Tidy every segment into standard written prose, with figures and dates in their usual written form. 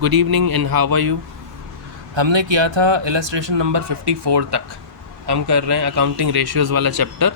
Good evening and how are you. हमने किया था इलस्ट्रेशन नंबर 54 तक। हम कर रहे हैं अकाउंटिंग रेशियोज़ वाला चैप्टर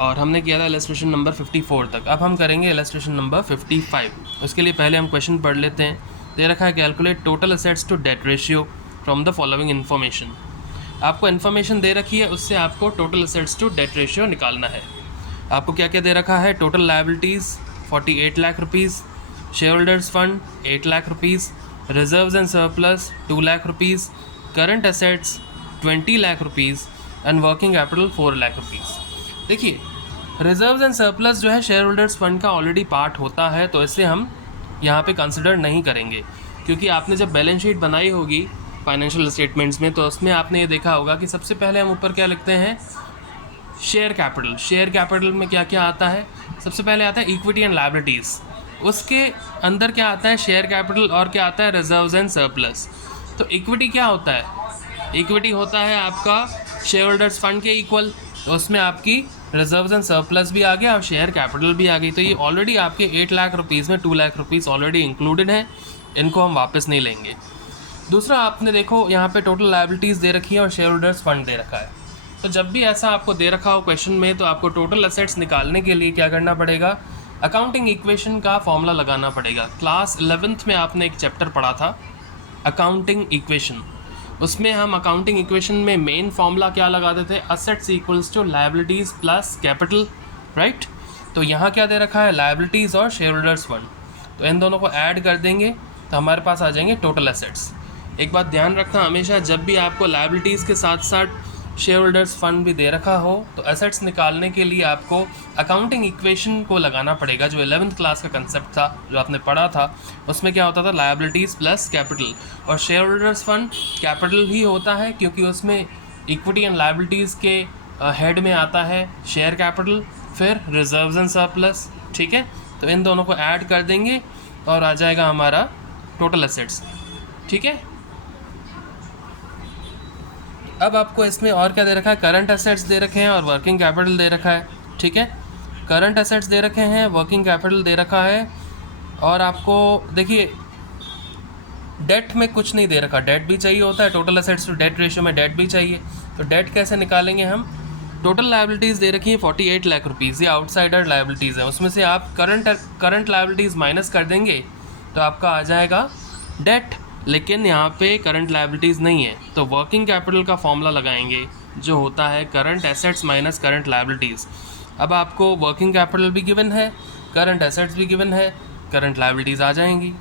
और हमने किया था इलस्ट्रेशन नंबर 54 तक। अब हम करेंगे इलस्ट्रेशन नंबर 55। उसके लिए पहले हम क्वेश्चन पढ़ लेते हैं। दे रखा है calculate total assets to debt ratio from the following information. आपको इन्फॉर्मेशन दे रखी है, उससे आपको total assets to debt ratio निकालना है। आपको क्या क्या दे रखा है? Total liabilities 48 lakh rupees, share holders fund 8 lakh rupees, reserves and surplus 2 lakh rupees, current assets 20 lakh rupees and working capital 4 lakh rupees. देखिए, रिजर्व्स एंड सरप्लस जो है शेयर होल्डर्स फंड का ऑलरेडी पार्ट होता है, तो इसे हम यहाँ पे कंसिडर नहीं करेंगे, क्योंकि आपने जब बैलेंस शीट बनाई होगी फाइनेंशियल स्टेटमेंट्स में, तो उसमें आपने ये देखा होगा कि सबसे पहले हम ऊपर क्या लिखते हैं? Share capital. शेयर कैपिटल में क्या क्या आता है? सबसे पहले आता है इक्विटी एंड लायबिलिटीज़, उसके अंदर क्या आता है? शेयर कैपिटल, और क्या आता है? Reserves and surplus. तो इक्विटी क्या होता है? इक्विटी होता है आपका शेयर होल्डर्स फंड के इक्वल, तो उसमें आपकी रिजर्व्स एंड सरप्लस भी आ गया और शेयर कैपिटल भी आ गई। तो ये ऑलरेडी आपके 8 लाख रुपीज़ में 2 लाख रुपीज़ ऑलरेडी इंक्लूडेड है, इनको हम वापस नहीं लेंगे। दूसरा, आपने देखो यहाँ पे टोटल लायबिलिटीज़ दे रखी है और शेयर होल्डर्स फंड दे रखा है। तो जब भी ऐसा आपको दे रखा हो क्वेश्चन में, तो आपको टोटल असेट्स निकालने के लिए क्या करना पड़ेगा? अकाउंटिंग इक्वेशन का फॉर्मूला लगाना पड़ेगा। क्लास 11th में आपने एक चैप्टर पढ़ा था अकाउंटिंग इक्वेशन, उसमें हम अकाउंटिंग इक्वेशन में मेन फॉर्मूला क्या लगाते थे? Assets equals to liabilities plus capital, right. तो यहाँ क्या दे रखा है? लायबिलिटीज़ और शेयर होल्डर्स फंड, तो इन दोनों को ऐड कर देंगे तो हमारे पास आ जाएंगे टोटल असेट्स। एक बात ध्यान रखना, हमेशा जब भी आपको लायबिलिटीज़ के साथ साथ शेयर होल्डर्स फंड भी दे रखा हो, तो एसेट्स निकालने के लिए आपको अकाउंटिंग इक्वेशन को लगाना पड़ेगा। जो 11th क्लास का कंसेप्ट था, जो आपने पढ़ा था, उसमें क्या होता था? लायबिलिटीज़ प्लस कैपिटल, और शेयर होल्डर्स फंड कैपिटल ही होता है, क्योंकि उसमें इक्विटी एंड लायबिलिटीज़ के हेड में आता है शेयर कैपिटल, फिर रिजर्व्स एंड सरप्लस, ठीक है। तो इन दोनों को ऐड कर देंगे और आ जाएगा हमारा टोटल एसेट्स, ठीक है। अब आपको इसमें और क्या दे रखा है? करंट एसेट्स दे रखे हैं और वर्किंग कैपिटल दे रखा है, ठीक है। करंट एसेट्स दे रखे हैं, वर्किंग कैपिटल दे रखा है, और आपको देखिए डेट में कुछ नहीं दे रखा। डेट भी चाहिए होता है, total assets to debt ratio में डेट भी चाहिए। तो डेट कैसे निकालेंगे हम? टोटल लायबिलिटीज़ दे रखी है 48 लाख रुपीज़, ये आउटसाइडर लायबिलिटीज़ है, उसमें से आप करंट लायबिलिटीज़ माइनस कर देंगे तो आपका आ जाएगा डेट। लेकिन यहाँ पे करंट लायबिलिटीज़ नहीं है, तो वर्किंग कैपिटल का फॉर्मूला लगाएंगे, जो होता है current assets minus current liabilities. अब आपको वर्किंग कैपिटल भी गिवन है, करंट एसेट्स भी गिवन है, करंट लायबिलिटीज़ आ जाएंगी।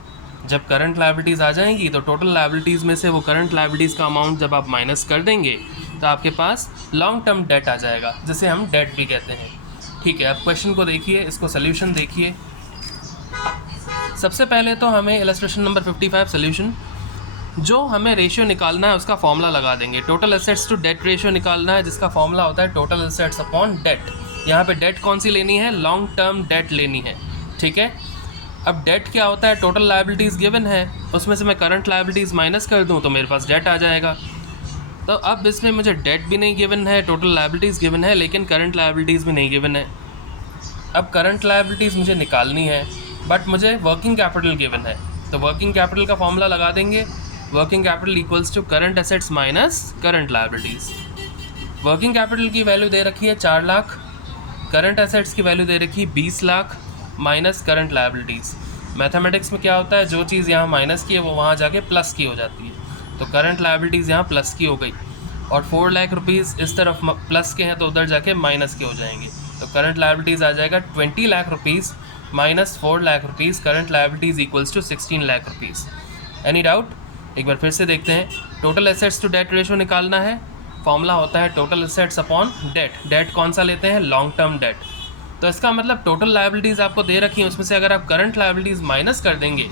जब करंट लायबिलिटीज़ आ जाएंगी तो टोटल लायबिलिटीज़ में से वो करंट लायबिलिटीज़ का अमाउंट जब आप माइनस कर देंगे तो आपके पास लॉन्ग टर्म डेट आ जाएगा, जिसे हम डेट भी कहते हैं, ठीक है। अब क्वेश्चन को देखिए, इसको सोल्यूशन देखिए। सबसे पहले तो हमें इलस्ट्रेशन नंबर 55 सोल्यूशन, जो हमें रेशियो निकालना है उसका फॉर्मूला लगा देंगे। Total assets to debt ratio निकालना है, जिसका फॉर्मूला होता है टोटल एसेट्स अपॉन डेट। यहाँ पे डेट कौन सी लेनी है? लॉन्ग टर्म डेट लेनी है, ठीक है। अब डेट क्या होता है? टोटल लायबिलिटीज़ गिवन है, उसमें से मैं करंट लायबिलिटीज़ माइनस कर दूँ तो मेरे पास डेट आ जाएगा। तो अब इसमें मुझे डेट भी नहीं गिवन है, टोटल लायबिलिटीज़ गिवन है, लेकिन करंट लायबिलिटीज़ भी नहीं गिवन है। अब करंट लायबिलिटीज़ मुझे निकालनी है, बट मुझे वर्किंग कैपिटल गिवन है, तो वर्किंग कैपिटल का फॉर्मूला लगा देंगे। Working capital equals to current assets minus current liabilities. Working capital की वैल्यू दे रखी है 4 लाख, करंट एसेट्स की वैल्यू दे रखी है 20 lakh minus current liabilities. Mathematics में क्या होता है? जो चीज़ यहाँ माइनस की है वो वहाँ जाके प्लस की हो जाती है, तो करंट लायबिलिटीज़ यहाँ प्लस की हो गई, और 4 लाख रुपीज़ इस तरफ प्लस के हैं तो उधर जाके माइनस के हो जाएंगे। तो करंट लायबिलिटीज़ आ जाएगा 20 lakh rupees minus 4 lakh rupees. Current liabilities equals to 16 lakh rupees. Any doubt? एक बार फिर से देखते हैं। Total assets to debt ratio निकालना है, फॉर्मूला होता है total assets upon debt. Debt कौन सा लेते हैं? Long term debt. तो इसका मतलब टोटल लायबिलिटीज़ आपको दे रखी है, उसमें से अगर आप करंट लायबिलिटीज़ माइनस कर देंगे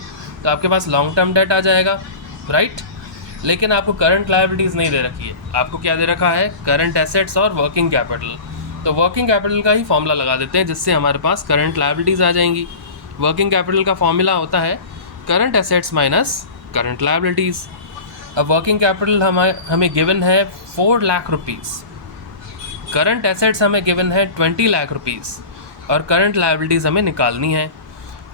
तो आपके पास लॉन्ग टर्म डेट आ जाएगा, राइट। लेकिन आपको करंट लायबिलिटीज़ नहीं दे रखी है, आपको क्या दे रखा है? करंट एसेट्स और वर्किंग कैपिटल। तो वर्किंग कैपिटल का ही फॉर्मूला लगा देते हैं, जिससे हमारे पास करंट लायबिलिटीज़ आ जाएंगी। वर्किंग कैपिटल का फॉर्मूला होता है current assets minus current liabilities. अब वर्किंग कैपिटल हमें गिवन है 4 लाख रुपीज़, करंट एसेट्स हमें गिवन है 20 लाख रुपीज़, और करंट लायबिलिटीज़ हमें निकालनी है।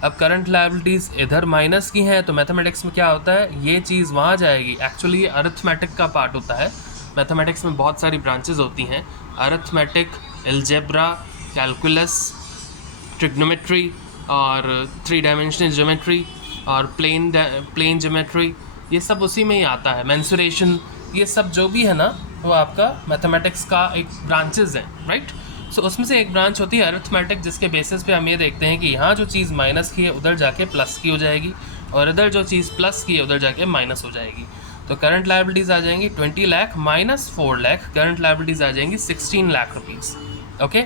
अब करंट लायबिलिटीज़ इधर माइनस की हैं, तो मैथमेटिक्स में क्या होता है, ये चीज़ वहाँ जाएगी। एक्चुअली ये अरिथमेटिक का पार्ट होता है। मैथमेटिक्स में बहुत सारी ब्रांचेज होती हैं, अरिथमेटिक, अलजेब्रा, कैलकुलस, ट्रिग्नोमेट्री और 3 डायमेंशनल ज्योमेट्री और प्लेन ज्योमेट्री, ये सब उसी में ही आता है। मेंसुरेशन, ये सब जो भी है ना, वो आपका मैथमेटिक्स का एक ब्रांचेज है, राइट। सो उसमें से एक ब्रांच होती है अरिथमेटिक, जिसके बेसिस पे हम ये देखते हैं कि यहाँ जो चीज़ माइनस की है उधर जाके प्लस की हो जाएगी, और इधर जो चीज़ प्लस की है उधर जाके माइनस हो जाएगी। तो करंट लायबिलिटीज़ आ जाएंगी 20 lakh minus 4 lakh, current liabilities आ जाएंगी 16 लाख रुपीज़। ओके,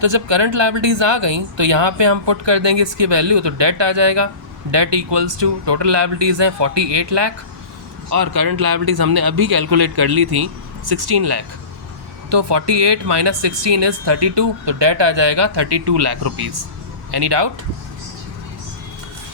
तो जब करंट लायबिलिटीज़ आ गई तो यहाँ पे हम पुट कर देंगे इसकी वैल्यू, तो डेट आ जाएगा। Debt equals to total liabilities हैं 48 लाख, और करंट लायबिलिटीज़ हमने अभी कैलकुलेट कर ली थी 16 लाख। तो 48 माइनस 16 इज़ 32, तो डेट आ जाएगा 32 लाख रुपीज़। Any doubt?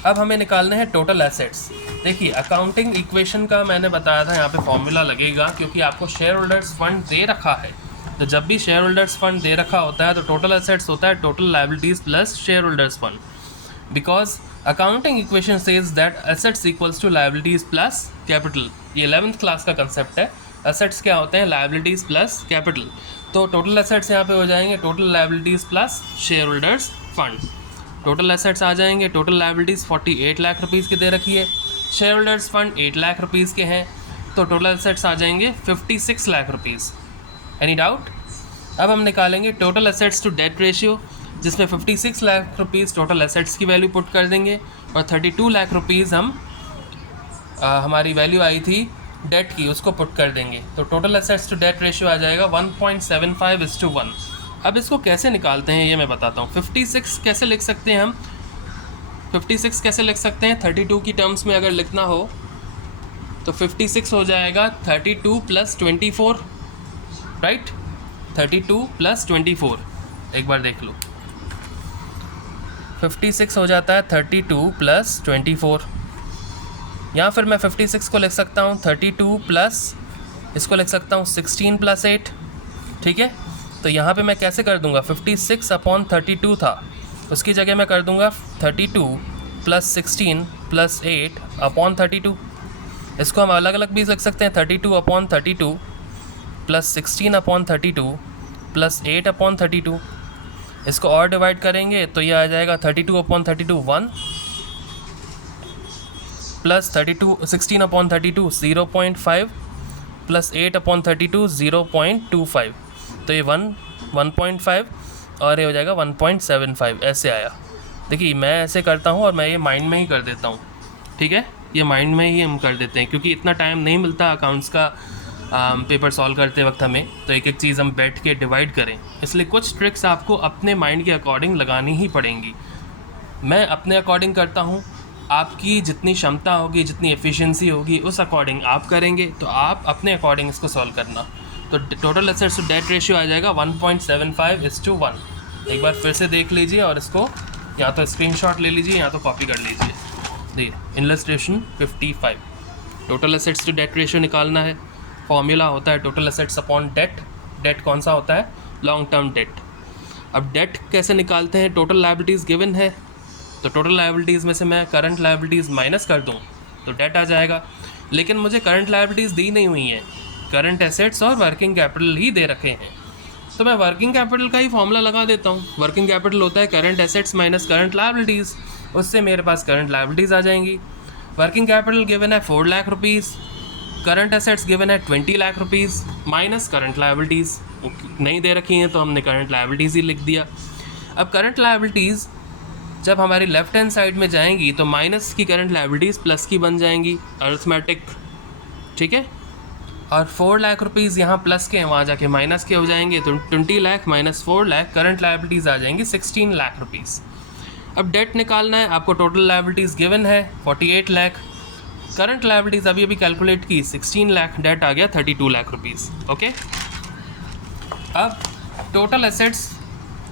अब हमें निकालने हैं टोटल एसेट्स। देखिए, अकाउंटिंग इक्वेशन का मैंने बताया था, यहाँ पे फॉर्मूला लगेगा, क्योंकि आपको शेयर होल्डर्स फंड दे रखा है। तो जब भी शेयर होल्डर्स फंड दे रखा होता है तो टोटल एसेट्स होता है total liabilities plus share holders fund, because accounting equation says that assets equals to liabilities plus capital. ये 11th क्लास का कंसेप्ट है। एसेट्स क्या होते हैं, लायबिलिटीज़ प्लस कैपिटल। तो टोटल एसेट्स यहाँ पे हो जाएंगे total liabilities plus share holders fund. Total assets आ जाएंगे, टोटल लायबिलिटीज़ 48 लाख रुपीज़ की दे रखी है, share holders fund 8 lakh rupees के हैं, तो टोटल एसेट्स आ जाएंगे 56 लाख रुपीज़। Any doubt? अब हम निकालेंगे total assets to debt ratio, जिसमें 56 लाख रुपीज़ टोटल एसेट्स की वैल्यू पुट कर देंगे, और 32 लाख रुपीज़ हम हमारी वैल्यू आई थी डेट की, उसको पुट कर देंगे। तो total assets to debt ratio आ जाएगा 1.75:1। अब इसको कैसे निकालते हैं ये मैं बताता हूँ। 56 कैसे लिख सकते हैं हम, 56 कैसे लिख सकते हैं 32 की टर्म्स में अगर लिखना हो तो 56 हो जाएगा 32 + 24, राइट। 32 + 24, एक बार देख लो, 56 हो जाता है 32 + 24, या फिर मैं 56 को लिख सकता हूँ 32 प्लस, इसको लिख सकता हूँ 16 + 8, ठीक है। तो यहाँ पे मैं कैसे कर दूँगा, 56/32 था, उसकी जगह मैं कर दूँगा 32 + 16 + 8/32। इसको हम अलग अलग भी लिख सकते हैं, 32/32 + 16/32 + 8/32। इसको और डिवाइड करेंगे तो ये आ जाएगा 32/32 1 + 16/32 0.5 + 8/32 0.25, तो ये 1.5 और ये हो जाएगा 1.75, ऐसे आया। देखिए, मैं ऐसे करता हूँ और मैं ये माइंड में ही कर देता हूँ, ठीक है। ये माइंड में ही हम कर देते हैं, क्योंकि इतना टाइम नहीं मिलता अकाउंट्स का पेपर सॉल्व करते वक्त हमें, तो एक एक चीज़ हम बैठ के डिवाइड करें, इसलिए कुछ ट्रिक्स आपको अपने माइंड के अकॉर्डिंग लगानी ही पड़ेंगी। मैं अपने अकॉर्डिंग करता हूँ, आपकी जितनी क्षमता होगी, जितनी एफिशिएंसी होगी, उस अकॉर्डिंग आप करेंगे, तो आप अपने अकॉर्डिंग इसको सॉल्व करना। तो total assets to debt ratio आ जाएगा 1.75:1। एक बार फिर से देख लीजिए, और इसको या तो स्क्रीनशॉट ले लीजिए या तो कॉपी कर लीजिए। देखिए, illustration 55, total assets to debt ratio निकालना है। फॉर्मूला होता है total assets upon debt. Debt कौन सा होता है, लॉन्ग टर्म डेट। अब डेट कैसे निकालते हैं, टोटल लायबिलिटीज़ गिवन है, तो टोटल लायबिलिटीज़ में से मैं करंट लायबिलिटीज़ माइनस कर दूं तो डेट आ जाएगा। लेकिन मुझे करंट लायबिलिटीज़ दी नहीं हुई हैं, करंट एसेट्स और वर्किंग कैपिटल ही दे रखे हैं, तो मैं वर्किंग कैपिटल का ही फॉर्मूला लगा देता हूँ। वर्किंग कैपिटल होता है current assets minus current liabilities, उससे मेरे पास करंट लायबिलिटीज़ आ जाएंगी। वर्किंग कैपिटल गिवन है 4 lakh rupees, current assets given है 20 lakh rupees, minus current liabilities नहीं दे रखी हैं, तो हमने करंट लायबिलिटीज़ ही लिख दिया। अब करंट लायबिलिटीज़ जब हमारी लेफ्ट हैंड साइड में जाएंगी तो माइनस की करंट लायबिलिटीज़ प्लस की बन जाएंगी, अरिथमेटिक, ठीक है। और 4 लाख रुपीज़ यहाँ प्लस के हैं, वहाँ जाके माइनस के हो जाएंगे, तो 20 lakh minus 4 lakh, current liabilities आ जाएंगी 16 लाख रुपीज़। अब डेट निकालना है, आपको टोटल लायबिलिटीज़ गिवन है 48 लाख, करंट लायबिलिटीज़ अभी अभी कैलकुलेट की 16 लाख, डेट आ गया 32 लाख रुपीज़। ओके, अब टोटल एसेट्स,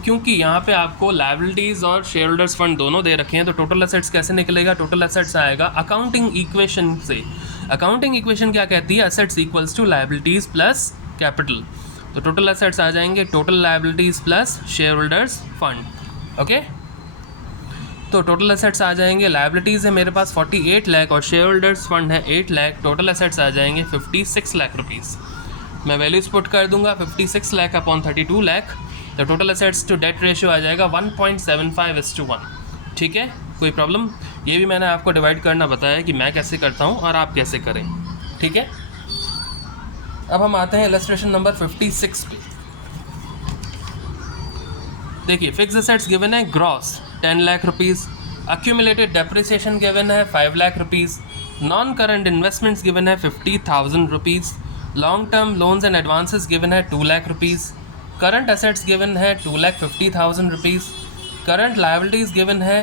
क्योंकि यहाँ पे आपको लायबिलिटीज़ और शेयर होल्डर्स फंड दोनों दे रखे हैं, तो टोटल एसेट्स कैसे निकलेगा, टोटल एसेट्स आएगा अकाउंटिंग इक्वेशन से। अकाउंटिंग इक्वेशन क्या कहती है, assets equals to liabilities plus capital. तो टोटल एसेट्स आ जाएंगे total liabilities plus share holders fund. Okay, तो टोटल एसेट्स आ जाएंगे, लायबिलिटीज़ है मेरे पास 48 लाख और शेयर होल्डर्स फंड है 8 लाख, टोटल एसेट्स आ जाएंगे 56 लाख रुपीज़। मैं वैल्यूज पुट कर दूंगा 56 लाख अपॉन 32 लाख, तो total assets to debt ratio आ जाएगा 1.75:1। ठीक है, कोई प्रॉब्लम? ये भी मैंने आपको डिवाइड करना बताया कि मैं कैसे करता हूँ और आप कैसे करें। ठीक है, अब हम आते हैं इलस्ट्रेशन नंबर 56 पे। देखिए, फिक्स एसेट्स गिवन है gross 10 lakh rupees, accumulated depreciation given है 5 lakh rupees, non current investments given है 50,000 rupees, long term loans and advances given है 2 lakh rupees, current assets given है 2,50,000 रुपीज़, करंट लायबिलिटीज़ गिवन है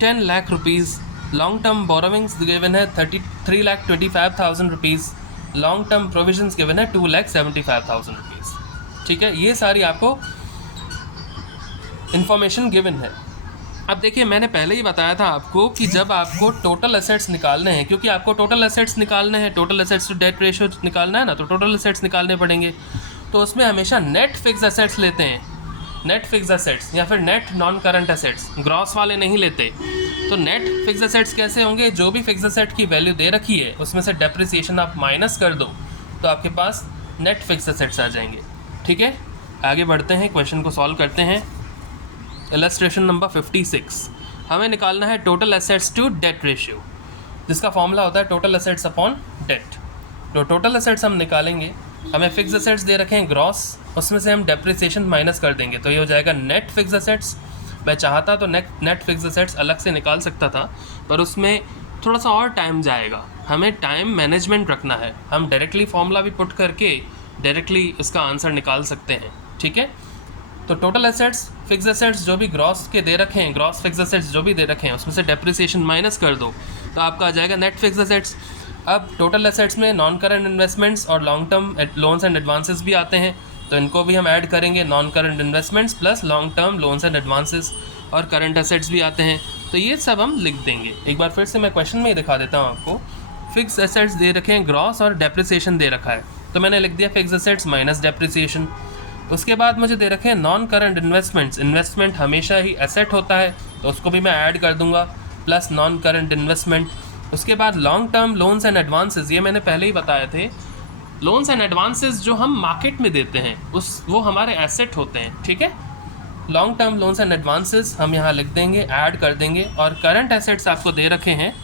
10 lakh rupees, long term borrowings given है 3,25,000 rupees, long term provisions given है 2,75,000 rupees. ठीक है, ये सारी आपको इन्फॉर्मेशन गिवन है। अब देखिए, मैंने पहले ही बताया था आपको कि जब आपको टोटल एसेट्स निकालने हैं, क्योंकि आपको टोटल एसेट्स निकालने हैं, total assets to debt ratio निकालना है ना, तो टोटल एसेट्स निकालने पड़ेंगे, तो उसमें हमेशा नेट फिक्स एसेट्स लेते हैं, नेट फिक्स एसेट्स या फिर net non current assets, gross वाले नहीं लेते। तो नेट फिक्स एसेट्स कैसे होंगे? जो भी फिक्स एसेट की वैल्यू दे रखी है उसमें से डेप्रिसिएशन आप माइनस कर दो तो आपके पास नेट फिक्स एसेट्स आ जाएंगे। ठीक है, आगे बढ़ते हैं, क्वेश्चन को सॉल्व करते हैं। इलस्ट्रेशन नंबर 56, हमें निकालना है total assets to debt ratio, जिसका फॉर्मूला होता है टोटल एसेट्स अपॉन डेट। तो टोटल एसेट्स हम निकालेंगे, हमें फिक्स एसेट्स दे रखे हैं ग्रॉस, उसमें से हम डेप्रिसिएशन माइनस कर देंगे तो ये हो जाएगा नेट फिक्स एसेट्स। मैं चाहता तो नेट फिक्स एसेट्स अलग से निकाल सकता था, पर उसमें थोड़ा सा और टाइम जाएगा, हमें टाइम मैनेजमेंट रखना है। हम डायरेक्टली फॉर्मूला भी पुट करके डायरेक्टली इसका आंसर निकाल सकते हैं। ठीक है, तो टोटल एसेट्स, फिक्स एसेट्स जो भी ग्रॉस के दे रखे हैं, ग्रॉस फिक्स एसेट्स जो भी दे रखे हैं उसमें से डेप्रिसिएशन माइनस कर दो तो आपका आ जाएगा नेट फिक्स एसेट्स। अब टोटल एसेट्स में नॉन करंट इन्वेस्टमेंट्स और long term loans and advances भी आते हैं, तो इनको भी हम ऐड करेंगे, non current investments plus long term loans and advances, और करंट एसेट्स भी आते हैं, तो ये सब हम लिख देंगे। एक बार फिर से मैं क्वेश्चन में ही दिखा देता हूँ आपको। फिक्स एसेट्स दे रखे हैं ग्रॉस और डेप्रिसिएशन दे रखा है, तो मैंने लिख दिया फिक्स एसेट्स माइनस डेप्रिसिएशन। उसके बाद मुझे दे रखे हैं नॉन करंट इन्वेस्टमेंट्स, इन्वेस्टमेंट हमेशा ही एसेट होता है तो उसको भी मैं ऐड कर दूंगा, प्लस नॉन करंट इन्वेस्टमेंट। उसके बाद long term loans and advances, ये मैंने पहले ही बताए थे, लोन्स एंड एडवांसेस जो हम मार्केट में देते हैं वो हमारे एसेट होते हैं। ठीक है, long term loans and advances हम यहाँ लिख देंगे, ऐड कर देंगे, और करंट एसेट्स आपको दे रखे हैं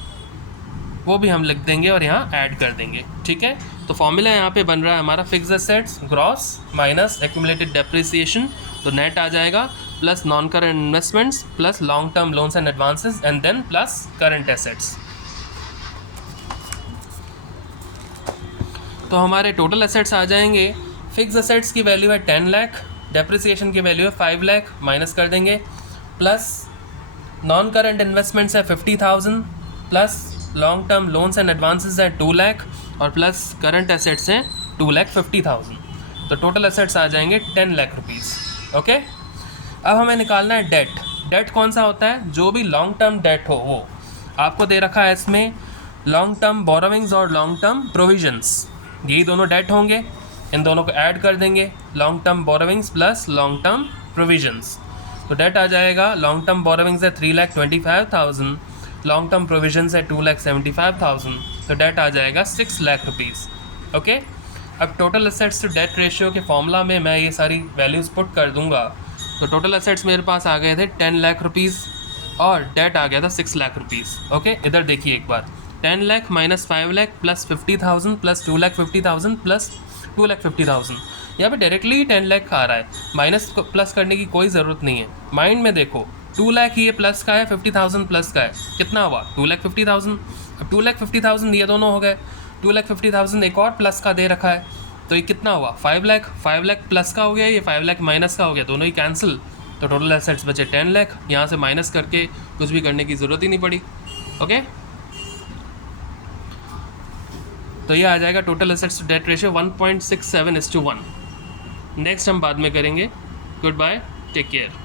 वो भी हम लिख देंगे और यहाँ ऐड कर देंगे। ठीक है, तो फॉर्मूला यहाँ पे बन रहा है हमारा fix assets gross minus accumulated depreciation, तो नेट आ जाएगा, plus non current investments plus long term loans and advances and then plus current assets. तो हमारे टोटल एसेट्स आ जाएंगे, फिक्स एसेट्स की वैल्यू है 10 लाख, डेप्रिसिएशन की वैल्यू है 5 लाख, माइनस कर देंगे, प्लस नॉन करंट इन्वेस्टमेंट्स है 50,000, plus long term loans and advances है 2 लाख, और प्लस करंट एसेट्स हैं 2,50,000, तो टोटल एसेट्स आ जाएंगे 10 लाख रुपीज़। ओके, अब हमें निकालना है डेट। डेट कौन सा होता है? जो भी लॉन्ग टर्म डेट हो वो आपको दे रखा है, इसमें लॉन्ग टर्म बोरोविंग्स और लॉन्ग टर्म प्रोविजंस, यही दोनों डेट होंगे, इन दोनों को ऐड कर देंगे, long term borrowings plus long term provisions, तो डेट आ जाएगा, लॉन्ग टर्म बोरोविंग्स है 3,25,000, लॉन्ग टर्म प्रोविजंस है 2,75,000, तो डेट आ जाएगा 6 लाख रुपीज़। ओके, अब total assets to debt ratio के फॉर्मूला में मैं ये सारी वैल्यूज़ पुट कर दूंगा, तो टोटल एसेट्स मेरे पास आ गए थे 10 लाख रुपीज़ और डेट आ गया था 6 लाख रुपीज़। ओके, इधर देखिए एक बार, 10 lakh minus 5 lakh plus 50,000 plus 2,50,000 plus 2,50,000, यहाँ पे डायरेक्टली ही 10 लाख आ रहा है, माइनस प्लस करने की कोई ज़रूरत नहीं है। माइंड में देखो, 2 लाख ये प्लस का है, 50,000 प्लस का है, कितना हुआ? 2,50,000। अब 2,50,000 ये दोनों हो गए, 2,50,000 एक और प्लस का दे रखा है, तो ये कितना हुआ? 5 लाख। 5 लाख प्लस का हो गया, ये 5 लाख माइनस का हो गया, दोनों ही कैंसिल, तो टोटल एसेट्स बचे 10 लाख। यहाँ से माइनस करके कुछ भी करने की ज़रूरत ही नहीं पड़ी। ओके, तो ये आ जाएगा total assets to debt ratio 1.67:1। Next हम बाद में करेंगे। Goodbye, take care.